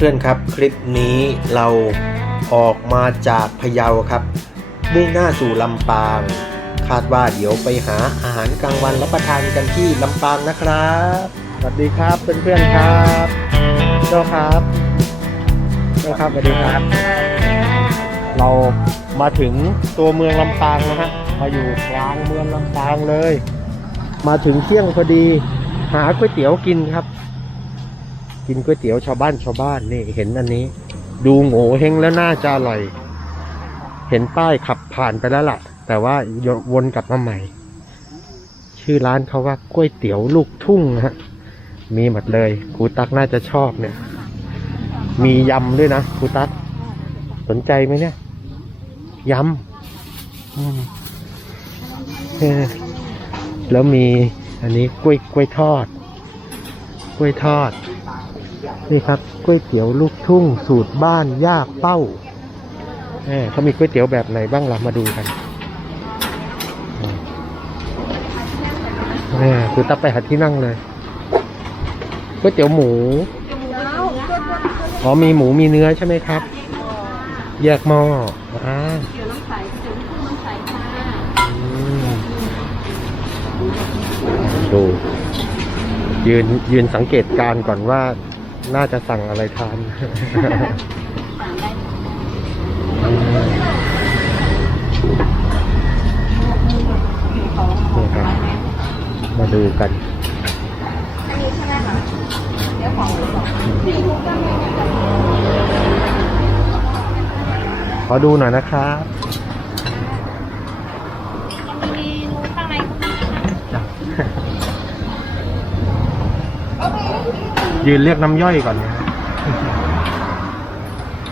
พื่อนๆครับ คลิปนี้เราออกมาจากพะเยาครับ มุ่งหน้าสู่ลำปาง คาดว่าเดี๋ยวไปหาอาหารกลางวันรับประทานกันที่ลำปางนะครับ สวัสดีครับเพื่อนๆครับโจครับโจครับสวัสดีครับ เรามาถึงตัวเมืองลำปางนะฮะมาอยู่กลางเมืองลำปางเลย มาถึงเที่ยงพอดี หาก๋วยเตี๋ยวกินครับ กินก๋วยเตี๋ยวชาวบ้านชาวบ้านนี่เห็นอันนี้ ดูโง่เฮงแล้วน่าจะอร่อย เห็นป้ายขับผ่านไปแล้วล่ะ แต่ว่าวนกลับมาใหม่ ชื่อร้านเขาว่าก๋วยเตี๋ยวลูกทุ่งนะฮะมีหมดเลยครูตักน่าจะชอบเนี่ย มียำด้วยนะครูตัก สนใจไหมเนี่ยยำแล้วมีอันนี้กล้วยกล้วยทอด กล้วยทอด นี่ครับก๋วยเตี๋ยวลูกทุ่งสูตรบ้านย่าเป้าแหมเขามีก๋วยเตี๋ยวแบบไหนบ้างเรามาดูกันแหมคือตับไปหาที่นั่งเลยก๋วยเตี๋ยวหมูอ๋อมีหมูมีเนื้อใช่ไหมครับ แยกหม้ออ่าเขียวน้ำใสเขียวน้ำใสค่ะอืมดูยืนยืนสังเกตการก่อนว่า น่าจะสั่งอะไรทานนี่ครับมาดูกันขอดูหน่อยนะครับ ยืนเรียกน้ำย่อยก่อนนะ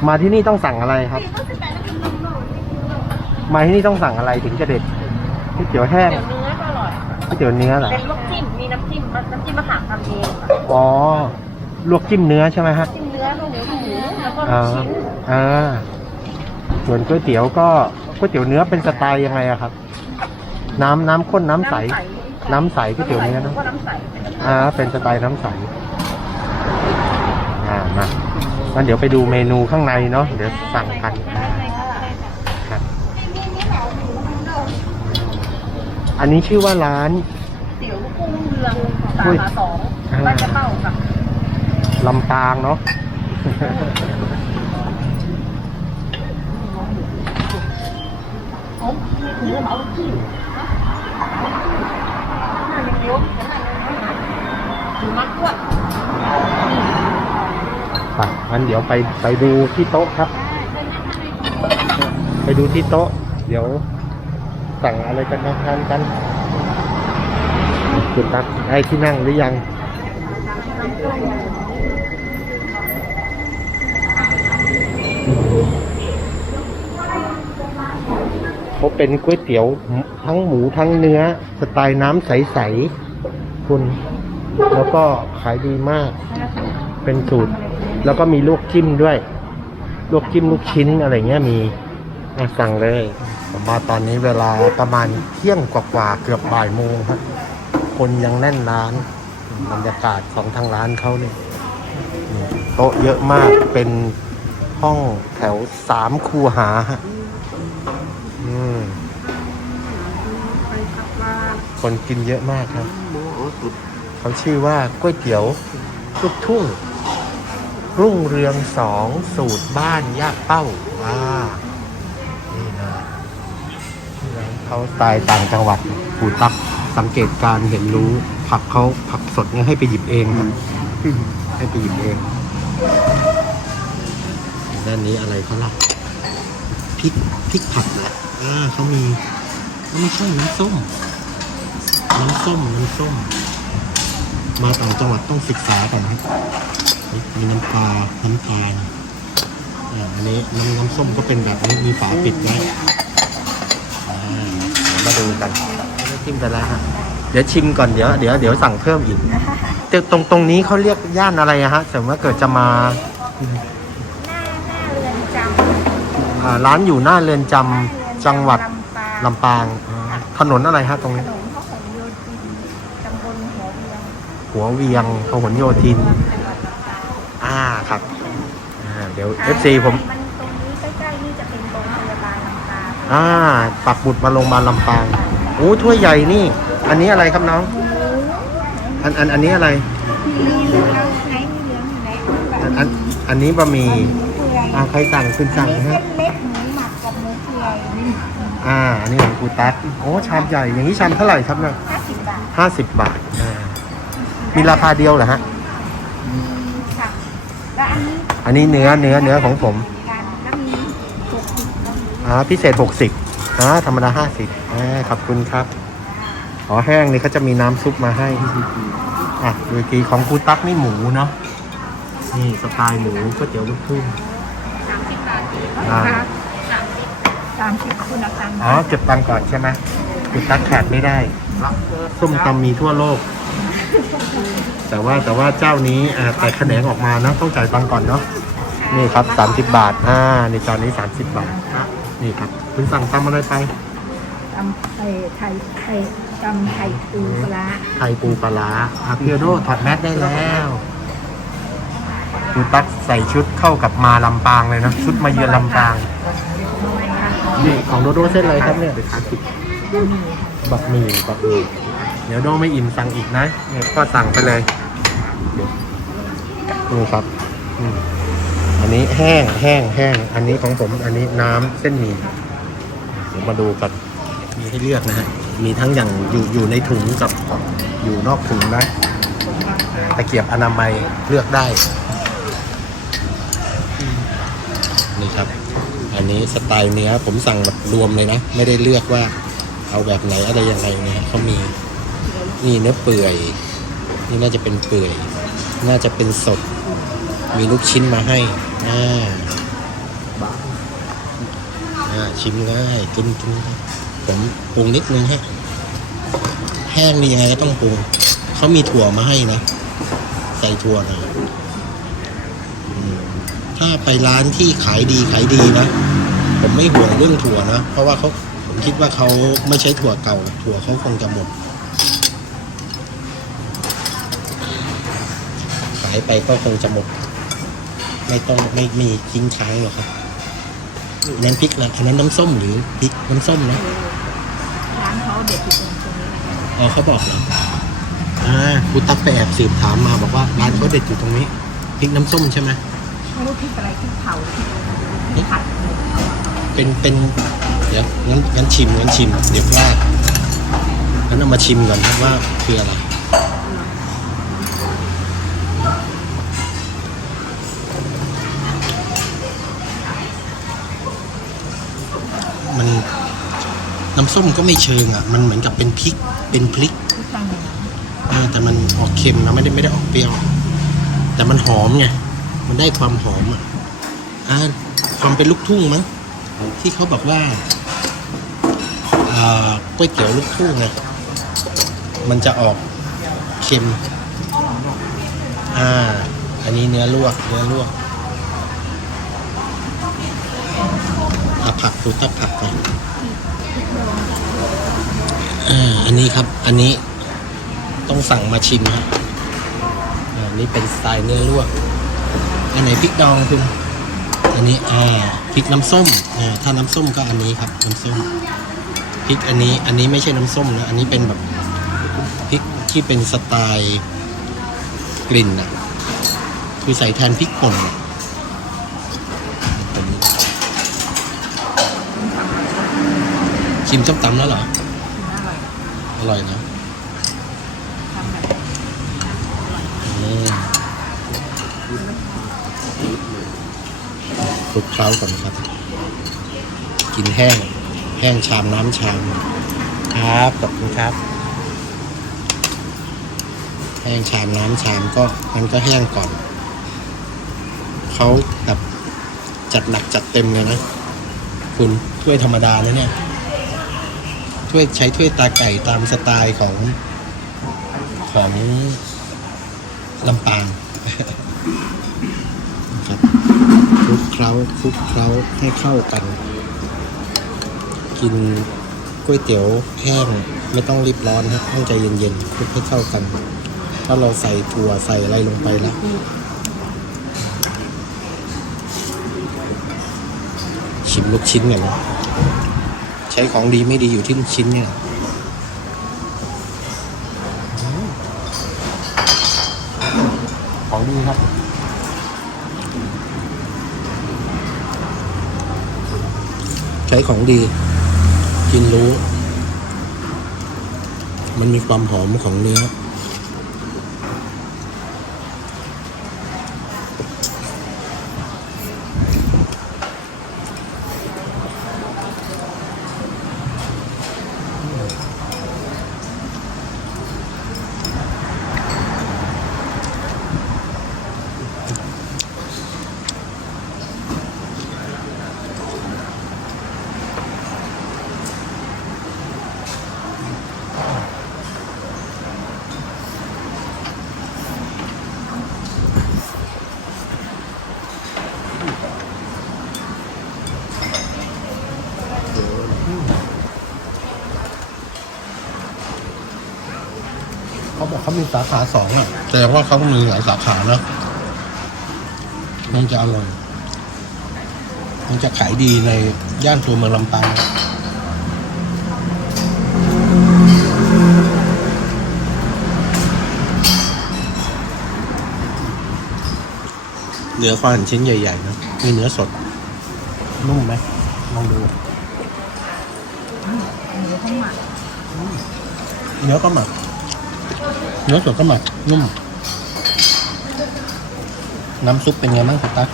มาที่นี่ต้องสั่งอะไรครับ มาที่นี่ต้องสั่งอะไรถึงจะเด็ดก๋วยเตี๋ยวแห้งเดี๋ยวเนื้อก็อร่อย ก๋วยเตี๋ยวเนื้อเหรอเป็นลวกจิ้ม มีน้ำจิ้ม น้ำจิ้มมะขามทำเองค่ะอ๋อ ลวกจิ้มเนื้อใช่ไหมฮะจิ้มเนื้อลวกเนื้อหมูแล้วก็อ่าลูกชิ้นอ่าส่วนก๋วยเตี๋ยวก็ก๋วยเตี๋ยวเนื้อเป็นสไตล์ยังไงอะครับ น้ำน้ำข้นน้ำใส น้ำใสก๋วยเตี๋ยวเนื้อแล้เนวอะ ก็น้ำใสอ่า เป็นสไตล์น้ำใสอ่ามา งั้นเดี๋ยวไปดูเมนูข้างในเนาะเดี๋ยวสั่งกันได้เลยค่ะได้ค่ะครับอันนี้ชื่อว่าร้านเตี๋ยวลูกกุ้งเรืองสาขาสองอ่าบ้านจะเป้าค่ะลำปางเนาะผมถือเอาลูกจิ้มน่า งั้นเดี๋ยวไปไปดูที่โต๊ะครับ ไปดูที่โต๊ะ เดี๋ยวสั่งอะไรกันมาทานกันคุณตักได้ที่นั่งหรือยังเขาเป็นก๋วยเตี๋ยวทั้งหมูทั้งเนื้อ สไตล์น้ำใส ๆ คุณ แล้วก็ขายดีมาก เป็นสูตร แล้วก็มีลวกจิ้มด้วยลวกจิ้มลูกชิ้นอะไรเงี้ยมีสั่งเลยผมาตอนนี้เวลาประมาณเที่ยงกว่าๆเกือบบ่ายโมงครับคนยังแน่นร้านบรรยากาศของทางร้านเขาเนี่ยโต๊ะเยอะมากเป็นห้องแถวสามคูหาอืมคนกินเยอะมากครับเขาชื่อว่าก๋วยเตี๋ยวลูกทุ่ง รุ่งเรืองสองสูตรบ้านย่าเป้าว้านี่นะเขาสไตล์ต่างจังหวัดผูตักสังเกตการณ์เห็นรู้ ผักเขาผักสดเนี่ยให้ไปหยิบเองครับให้ไปหยิบเองด้านนี้อะไรเขาล่ะพริกพริกผัดเหรออ่าเขามีไม่ใช่น้ำส้ม น้ำส้มน้ำส้ม มาต่างจังหวัดต้องศึกษาก่อนครับ มีน้ำปลา น้ำตาลอ่าอันนี้น้ำน้ำส้มก็เป็นแบบนี้มีฝาปิดไว้อ่าเดี๋ยวมาดูกันไม่ได้ชิมไปแล้วฮะเดี๋ยวชิมก่อนเดี๋ยวเดี๋ยวเดี๋ยวสั่งเพิ่มอีกแต่ตรงตรงนี้เขาเรียกย่านอะไรอะฮะสมมติว่าเกิดจะมาอ่าร้านอยู่หน้าเรือนจำจังหวัดลำปางอ่าถนนอะไรฮะตรงนี้ถนนพหลโยธินตำบลหัวเวียงหัวเวียงพหลโยธิน จังหวัดลำปาง อ่าครับ เดี๋ยว FC ผมมันตรงนี้ใกล้ๆนี่จะเป็นโรงพยาบาลลำปางอ่า ปักบุดมาโรงพยาบาลลำปางโอ้ถ้วยใหญ่นี่ อันนี้อะไรครับน้องหมูอันอันอันนี้อะไร มีเหลืองเอาไหนมีเหลืองอยู่ไหนอันอันอันนี้บะหมี่หมูเปื่อยอ่าใครสั่งคุณสั่งมีนะเส้ฮะ นเล็กหมูหมักกับหมูเปื่อยอ่า อันนี้ของครูตั๊กโอ้ ชามใหญ่ อย่างนี้ชามเท่าไหร่ครับเนี่ยห้าสิบบาท ห้าสิบบาทอ่ามีราคาเดียวเหรอฮะ มีค่ะแล้ว อันนี้อันนี้เนื้อเนื้อเนื้อของผมกันแล้วมีหกสิบแล้วมีอ่าพิเศษหกสิบอ่าธรรมดาห้าสิบอ่าขอบคุณครับอ๋อแห้งนี่เขาจะมีน้ำซุปมาให้อะดูอีกทีของครูตั๊กนี่หมูเนาะนี่สไตล์หมูก๋วยเตี๋ยวลูกทุ่งสามสิบบาทอ่าสามสิบสามสิบคุณเอาตังค์อ๋อเก็บตังค์ก่อนใช่ไหมครูตั๊กขาดไม่ได้ส้มตำมีทั่วโลก แต่ว่าแต่ว่าเจ้านี้อ่าแต่แขนงออกมาเนอะต้องจ่ายตังค์ก่อนเนาะนี่ครับ 30 บาทอ่าในจานนี้ 30 บาทนี่ครับคุณสั่งตำอะไรไปตำไข่ไข่ไข่ตำไข่ปูปลาร้าไข่ปูปลาร้าอาเพียโดถอดแมสได้แล้วคุณตั๊กใส่ชุดเข้ากับมาลำปางเลยนะ ชุดมาเยือนลำปางนี่ของโดโดเส้นอะไรครับเนี่ยบักหมี่บักหมี่ เดี๋ยวโดไม่อิ่มสั่งอีกนะเนี่ยก็สั่งไปเลยนี่ครับอืมอันนี้แห้งแห้งแห้งอันนี้ของผมอันนี้น้ำเส้นหมี่เดี๋ยวมาดูกันมีให้เลือกนะฮะมีทั้งอย่างอยู่อยู่ในถุงกับอยู่นอกถุงนะอ่าตะเกียบอนามัยเลือกได้ นี่ครับ อันนี้สไตล์เนื้อผมสั่งแบบรวมเลยนะ ไม่ได้เลือกว่าเอาแบบไหนอะไรยังไงนะฮะเขามี นี่เนื้อเปื่อย นี่น่าจะเป็นเปื่อย น่าจะเป็นสด มีลูกชิ้นมาให้อ่าอ่าชิมง่ายกินกินผมปรุงนิดนึงฮะแห้งนี่ยังไงก็ต้องปรุงเขามีถั่วมาให้นะ ใส่ถั่วหน่อยถ้าไปร้านที่ขายดีขายดีนะผมไม่ห่วงเรื่องถั่วนะ เพราะว่าเขาผมคิดว่าเขาไม่ใช้ถั่วเก่า ถั่วเขาคงจะหมดายไปก็คงจะหมด ไม่ต้องไม่มีทิ้งค้างหรอกครับอันนั้นพริกอะไรอันนั้นน้ำส้มหรือพริกน้ำส้มนะร้านเขาเด็ดอยู่ตรงตรงนี้แหละอ๋อเขาบอกเหรออ่าคุณตั๊กไปแอบสืบถามมาบอกว่าร้านเขาเด็ดอยู่ตรงนี้พริกน้ำส้มใช่ไหมไม่รู้พริกอะไรพริกเผาพริกพริกผัดเป็นเป็นเดี๋ยวงั้นงั้นชิมงั้นชิม เดี๋ยวพลาดงั้นเอามาชิมก่อนครับว่าคืออะไร มันน้ำส้มก็ไม่เชิงอะ มันเหมือนกับเป็นพริก เป็นพริกแห้งอ่าแต่มันออกเค็มนะไม่ได้ไม่ได้ออกเปรี้ยว แต่มันหอมไง มันได้ความหอมอะอ่าความเป็นลูกทุ่งมั้งที่เขาบอกว่าอ่าก๋วยเตี๋ยวลูกทุ่งไงมันจะออกเค็ม อ่า อันนี้เนื้อลวก เนื้อลวก เอาผักดูตับผักก่อนอ่าอันนี้ครับ อันนี้ต้องสั่งมาชิมฮะอ่านี่เป็นสไตล์เนื้อลวก อันไหนพริกดองคุณ อันนี้อ่าพริกน้ำส้มอ่าถ้าน้ำส้มก็อันนี้ครับ น้ำส้มพริกอันนี้ อันนี้ไม่ใช่น้ำส้มนะ อันนี้เป็นแบบพริกที่เป็นสไตล์กลิ่นอะ คือใส่แทนพริกป่นอะผม ชิมส้มตำแล้วเหรอ อร่อยอร่อยนะทำแบบอืมคลุกเคล้าก่อนครับ กินแห้ง แห้งชามน้ำชาม ครับขอบคุณครับ แห้งชามน้ำชามก็มันก็แห้งก่อน เขาแบบจัดหนักจัดเต็มเลยนะ คุณถ้วยธรรมดาแล้วเนี่ย ถ้วยใช้ถ้วยตาไก่ตามสไตล์ของของลำปางครับคลุกเคล้าคลุกเคล้าให้เข้ากัน กินก๋วยเตี๋ยวแห้งไม่ต้องรีบร้อนครับต้องใจเย็นๆคลุกให้เข้ากัน ถ้าเราใส่ถั่วใส่อะไรลงไปแล้วชิมลูกชิ้นกันนะ ใช้ของดีไม่ดีอยู่ที่ลูกชิ้นเนี่ยอืมของดีครับใช้ของดี กินรู้ มันมีความหอมของเนื้อ เขาบอกเขามีสาขาสองอะแสดงว่าเขามีหลายสาขานะมันจะอร่อยมันจะขายดีในย่านตัวเมืองลำปางเนื้อควานชิ้นใหญ่ๆนะมีเนื้อสด นุ่มไหมลองดูหมูข้าวหมักเนื้อก็หมัก เนื้อสดก็หมักนุ่ม น้ำซุปเป็นไงบ้างคุณตั๊ก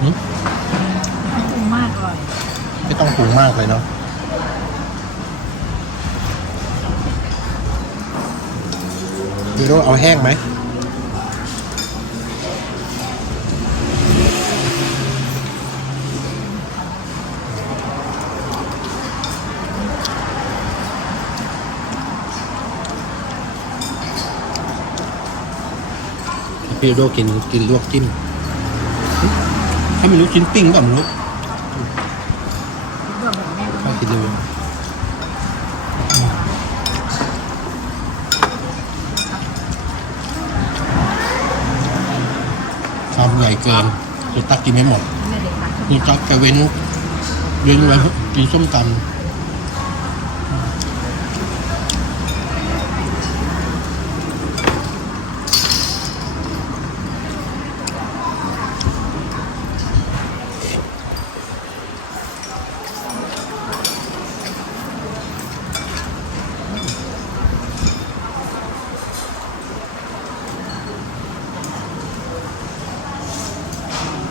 หืมปรุงมากอร่อยไม่ต้องปรุงมากเลยเนาะพี่โรเอาแห้งไหม พี่โรกินกินลวกจิ้มถ้าไม่รู้ชิ้นปิ้งก็ไม่รู้ก็แบบแม่ก็ข้าวกินเลยชามใหญ่เกินคุณตักกินไม่หมดไม่ได้ตักกจะเว้นเว้นไว้กินส้มต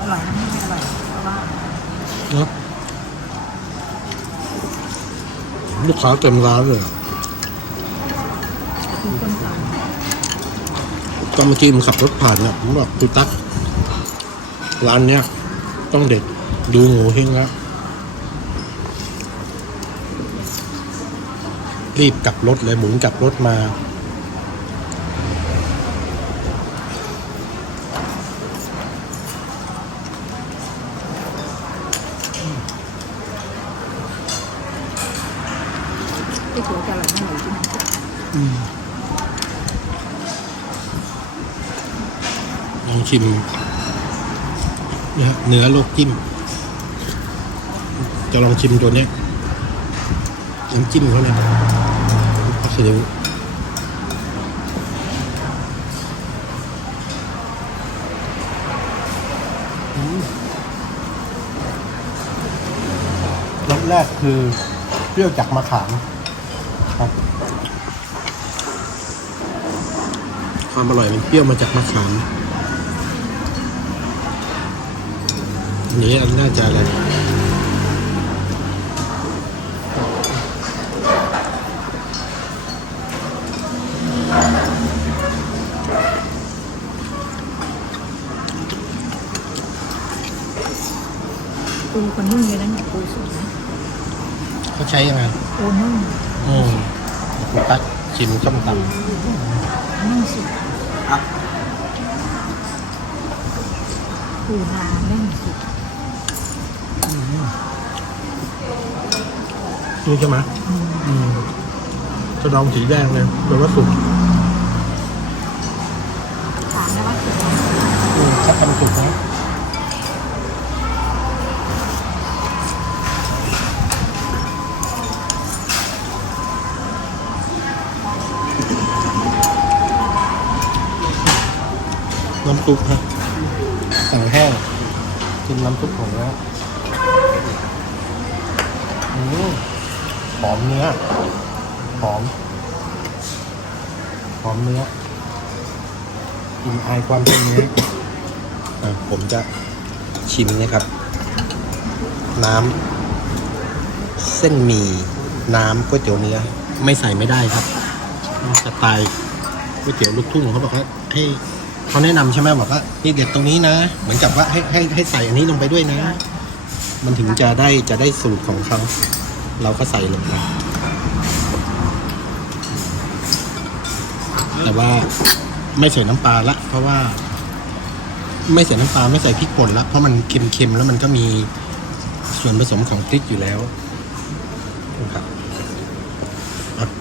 อร่อยนะไม่อร่อยเพราะว่าำเนาะลูก ค้าเต็มร้านเลยตอนมตก็เมื่อกี้มันขับรถผ่านเนี่ยผมแบบตุตัก ร้านเนี้ย ต้องเด็ดดูหมูเฮงแล้วรีบกลับรถเลยหมุนกลับรถมาำที่ถือจะอร่อยไม่อร่อยที่ไหน ลอง ชิมนะฮะเนื้อลวกจิ้ม จะลองชิมตัวเนี้ยน้ำจิ้มเขาเนี่ยผักซีอิ๊วอืมรสแรกคือเปรี้ยวจากมะขามครับ ความอร่อยมันเปรี้ยวมาจากมะขาม อันนี้อันน่าจะอะไรปูคนนุ่มเลยนะเนี่ยปูสดนะเขาใช้ยังไงปูนุ่มอืมคุณตักชิมส้มตนุ่มสุดปูนาแน่ นี่ใช่ไหมกระดองสีแดงเลยแปลว่าสุกถามได้ว่าสุกไหมชัดทำสุกไหมน้ำซุปฮะสั่งแห้งกินน้ำซุปของแล้ว อมเนื้อ หอม หอมเนื้อกินอายความเป็นเนื้ออะผมจะชิมนะครับ น้ำเส้นหมี่น้ำก๋วยเตี๋ยวเนื้อ ไม่ใส่ไม่ได้ครับสไตล์ก๋วยเตี๋ยวลูกทุ่งเขาบอกว่าให้เขาแนะนำใช่ไหมบอกว่านี่เด็ดตรงนี้นะ เหมือนกับว่าให้ให้ให้ใส่อันนี้ลงไปด้วยนะ มันถึงจะได้จะได้สูตรของเขา เราก็ใส่ลงไปแต่ว่าไม่ใส่น้ำปลาละ เพราะว่า ไม่ใส่น้ำปลาไม่ใส่พริกป่นละเพราะมันเค็มๆแล้วมันก็มีส่วนผสมของพริกอยู่แล้วนะครับ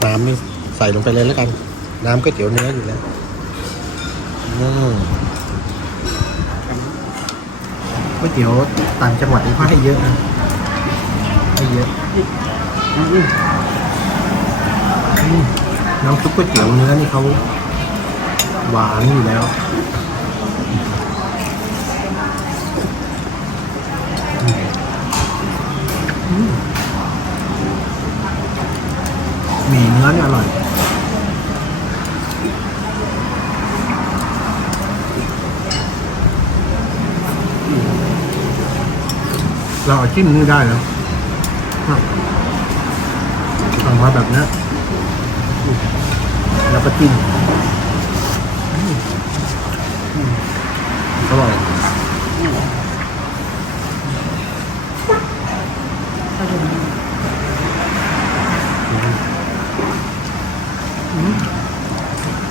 น้ำนี่ใส่ลงไปเลยแล้วกัน น้ำก๋วยเตี๋ยวเนื้ออยู่แล้วก๋วยเตี๋ยวต่างจังหวัดนี่เขาให้เยอะนะให้เยอะ น้ำซุปก๋วยเตี๋ยวเนื้อนี่เขาหวานอยู่แล้วหมี่เนื้อเนี่ยอร่อยเราเอาจิ้มนี่ได้นะ สั่งมาแบบเนี้ยแล้วก็จิ้มอร่อย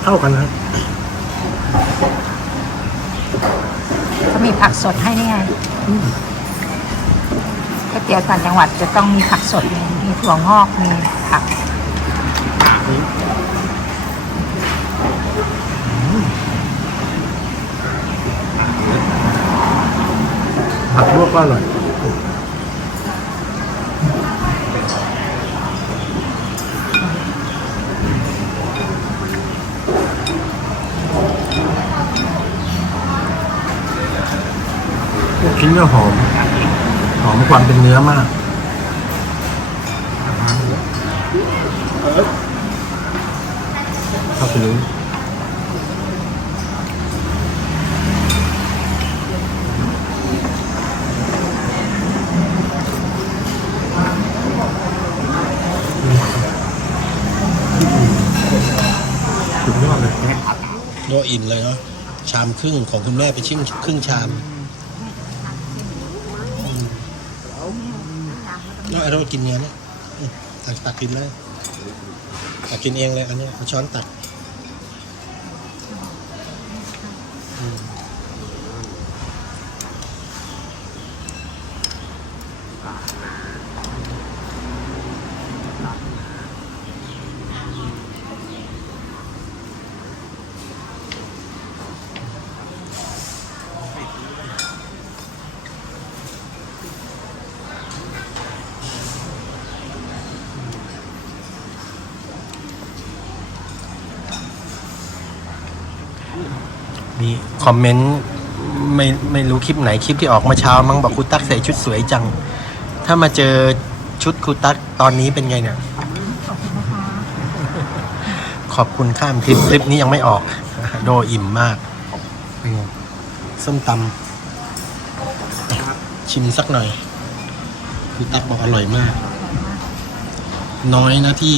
เข้ากันนะเขามีผักสดให้นี่ไง ก๋วยเตี๋ยวต่างจังหวัดจะต้องมีผักสด มีถั่วงอก มีผักผักลวกก็อร่อยกชิ้นก็หอม หอมความเป็นเนื้อมากเข้าไปเลยสุดยอดเลยโดอิ่มเลยเนาะชามครึ่งของคุณแม่ไปชิมครึ่งชาม ต้องกินเนื้อเนี่ยตักตักกินเลยตักกินเองเลยอันนี้เอาช้อนตัก คอมเมนต์ไม่ไม่รู้คลิปไหนคลิปที่ออกมาเช้ามั้งบอกครูตั๊กใส่ชุดสวยจัง ถ้ามาเจอชุดครูตั๊กตอนนี้เป็นไงเนี่ย ขอบคุณข้ามคลิปคลิปนี้ยังไม่ออก โดอิ่มมากเป็นไงส้มตำชิมสักหน่อยครูตั๊กบอกอร่อยมาก น้อยนะที่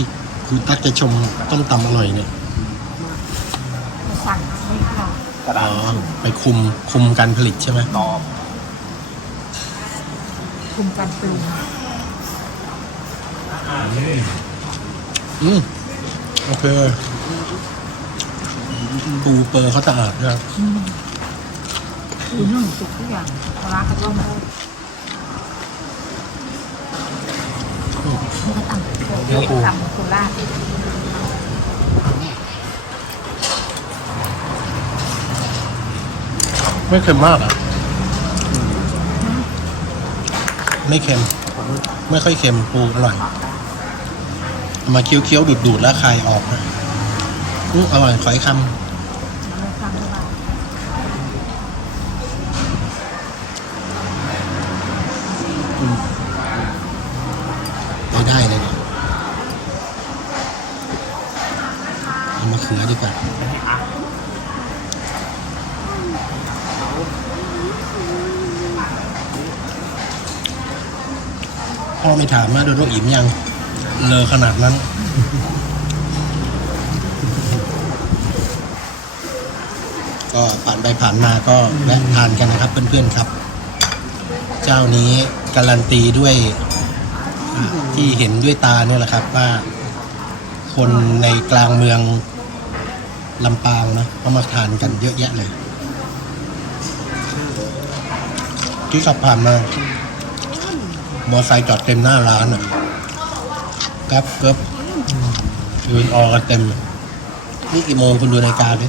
ครูตั๊กจะชมต้มตำอร่อยเนี่ยสั่งไม่ พออ๋อไปคุมคุมการผลิตใช่ไหมคุมการปรุงอืมโอเคปูเปอร์เขาสะอาดนะครับคือนึ่งสุกทุกอย่างปลาร้าก็ต้มนี่ก็ตำเนื้อปูตำโคราช ไม่เค็มมากอะ ไม่เค็ม ไม่ค่อยเค็มปูอร่อยเอามาเคี้ยวๆดูดๆแล้วคายออกนะอื้อร่อยขอยคล้วก็ตำเข้าไป กินมะเขือดีกว่า พ่อไม่ถามว่าโดโดอิ่มยัง เลอขนาดนั้น ก็ผ่านไปผ่านมาก็แวะทานกันนะครับเพื่อนๆครับ เจ้านี้การันตีด้วยที่เห็นด้วยตาเนี่ยแหละครับว่า คนในกลางเมืองลำปางนะเขามาทานกันเยอะแยะเลย ที่ขับผ่านมา มอไซค์จอดเต็มหน้าร้านอะครับเกือบยืนออกันเต็ม นี่กี่โมงคุณดูนาฬิกาดิ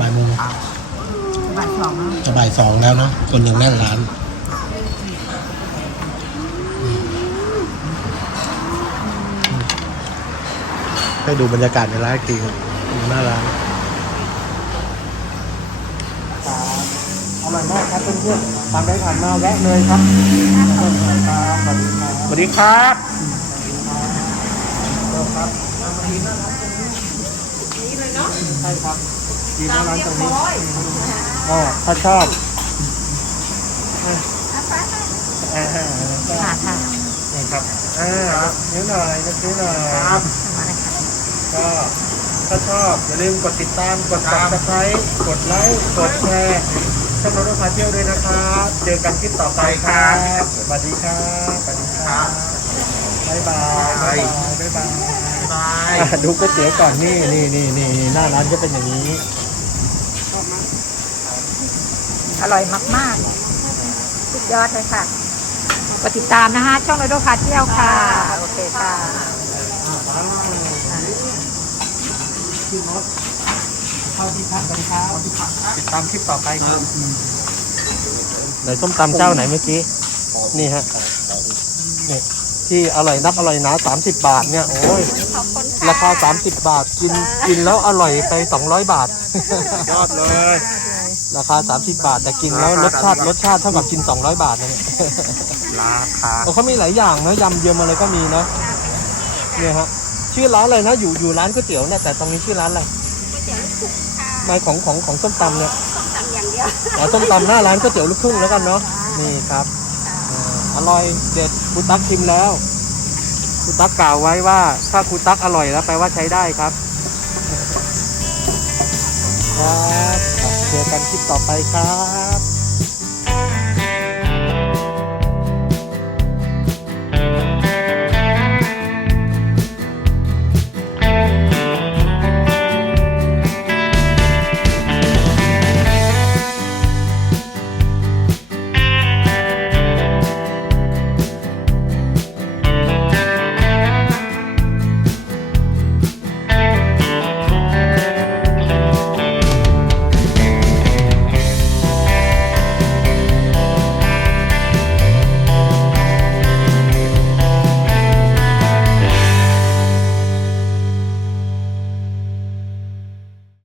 บ่ายโมงบ่ายสองแล้วจะบ่ายสองแล้วเนาะคนยังแน่นร้านให้ดูบรรยากาศในร้านอีกทีครับดูหน้าร้าน อร่อยมากครับ เพื่อนๆทานไปผ่านมาแวะเลยครับสวัสดีครับใช่ครับดีนะร้านตรงนี้ก็ถ้าชอบอ่าค่ะค่ะนี่ครับอ่านิ้วหน่อยนิ้วหน่อยครับมาเลยค่ะก็ถ้าชอบอย่าลืมกดติดตาม กด subscribe กดไลค์ กดแชร์ ช่องเราพาเที่ยวด้วยนะครับเจอกันคลิปต่อไปครับสวัสดีครับสวัสดีครับบ๊ายบายบ๊ายบายบ๊ายบายบายอะดูก๋วยเตี๋ยวก่อนนี่นี่นี่นี่หน้าร้านก็เป็นอย่างนี้ อร่อยมากๆ สุดยอดเลยค่ะกดติดตามนะคะ ช่องโรโดพาเที่ยวค่ะ โอเคค่ะ เข้าที่พักกันครับติดตามคลิปต่อไปครับไหนส้มตำเจ้าไหนเมื่อกี้ นี่ฮะนี่ที่อร่อยนักอร่อยหนา30 บาทเนี่ย โอ้ย ขอบคุณค่ะราคา 30 บาทกินกินแล้วอร่อยไป 200 บาท ยอดเลย ราคา 30 บาท แต่กินแล้วรสชาติรสชาติเท่ากับกิน 200 บาทนะเนี่ยราคาโอ้เขามีหลายอย่างนะยำเยี่ยมอะไรก็มีนะเนี่ยฮะชื่อร้านอะไรนะอยู่อยู่ร้านก๋วยเตี๋ยวเนี่ยแต่ตรงนี้ชื่อร้านอะไร หมายของของของส้มตำเนี่ยอ๋อส้มตำหน้าร้านก๋วยเตี๋ยวลูกทุ่งแล้วกันเนาะนี่ครับอ่าอร่อยเด็ดครูตักชิมแล้วครูตักกล่าวไว้ว่าถ้าครูตักอร่อยแล้วแปลว่าใช้ได้ครับ ครับครับเจอกันคลิปต่อไปครับ